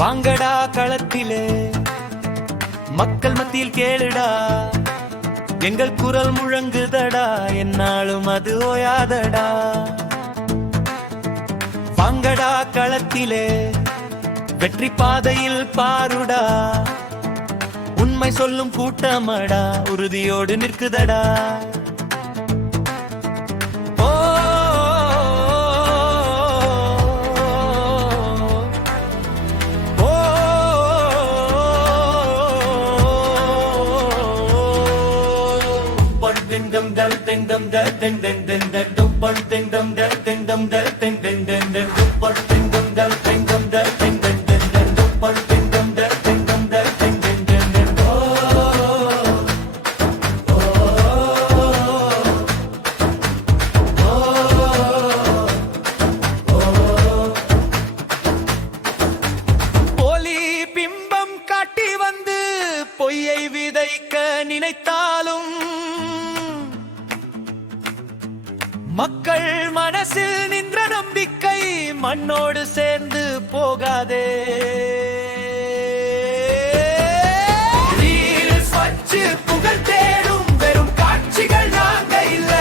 வாங்கடா களத்திலே மக்கள் மத்தியில் கேளுடா, எங்கள் குரல் முழங்குதடா, என்னாலும் அது ஓயாதடா. வாங்கடா களத்திலே வெற்றி பாதையில் பாருடா, உண்மை சொல்லும் கூட்டமடா, உறுதியோடு நிற்குதடா. Dum dum ding dum dum ding ding ding ding dum ding dum dum ding dum dum ding ding ding ding dum ding dum dum ding dum dum ding ding ding ding dum ding dum dum ding dum dum ding ding ding ding போலி பிம்பம் காட்டி வந்து பொய்யை விதைக்க நினைத்தாலும் மக்கள் மனசில் நின்ற நம்பிக்கை மண்ணோடு சேர்ந்து போகாதே. புகழ் தேடும் வெறும் காட்சிகள் நாங்க இல்ல,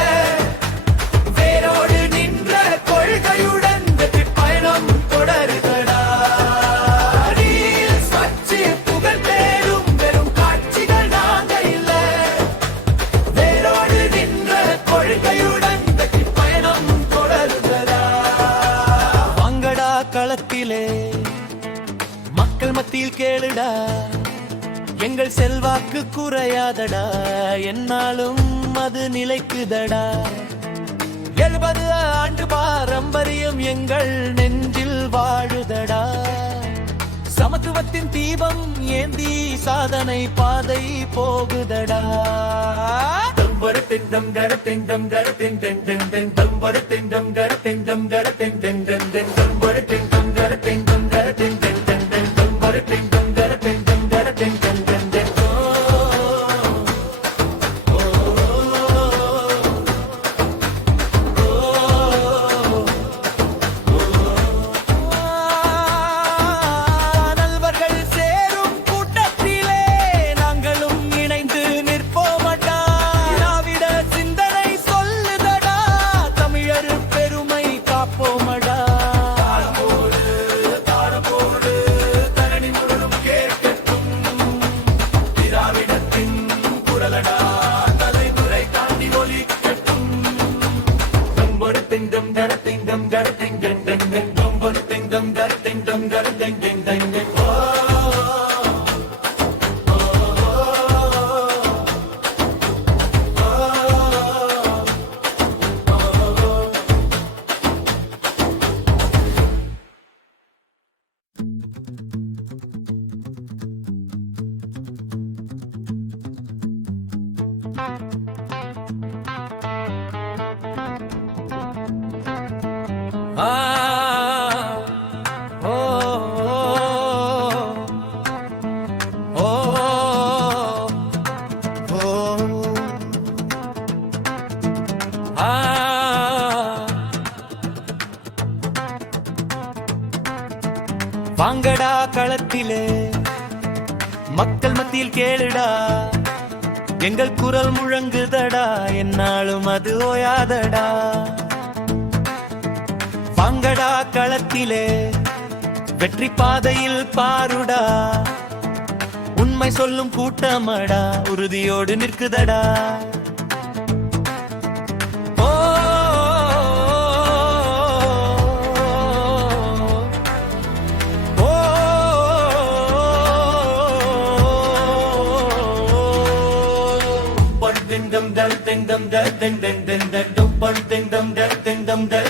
வேரோடு நின்ற கொள்கையுடன் வெற்றி பயணம் தொடருதடா. புகழ் தேடும் வெறும் காட்சிகள் நாங்க இல்ல, வேரோடு நின்ற கொள்கையுடன் களத்திலே மக்கள் மத்தியில் கேளுடா, எங்கள் செல்வாக்கு குறையாதடா, என்னாலும் அது நிலைக்குதடா. 70 ஆண்டு பாரம்பரியம் எங்கள் நெஞ்சில் வாழுதடா. சமத்துவத்தின் தீபம் ஏந்தி சாதனை பாதை போகுதடா. Dum gar ding dum gar ding ding ding ding dum gar ding dum gar ding ding ding ding dum gar ding dum gar ding ding ding ding dum gar ding dum gar ding dum gar ding ding ding ding நல்வர்கள் சேரும் கூட்டத்திலே நாங்களும் இணைந்து நிற்போமடா. சிந்தனை சொல்லுதடா, தமிழர் பெருமை காப்போமடா. தாரமோடு தரணி முழுதும் கேட்கட்டும், திராவிடத்தின் குரலடா, தலைமுறை தாண்டி ஒலிக்கட்டும். தொம்பொரு திங்கம் கர திங்கம் கர திங்கம் திங்கம் தொம்பொரு திங்கம் கர திங்கம் கர திங்கம் திங்கம். வாங்கடா களத்திலே மக்கள் மத்தியில் கேளுடா, எங்கள் குரல் முழங்குதடா, என்னாலும் அது ஓயாதடா. வாங்கடா களத்திலே வெற்றி பாதையில் பாருடா, உண்மை சொல்லும் கூட்டமடா, உறுதியோடு நிற்குதடா. Ding dum dum ding dum dum ding ding ding ding dum ding dum dum ding dum dum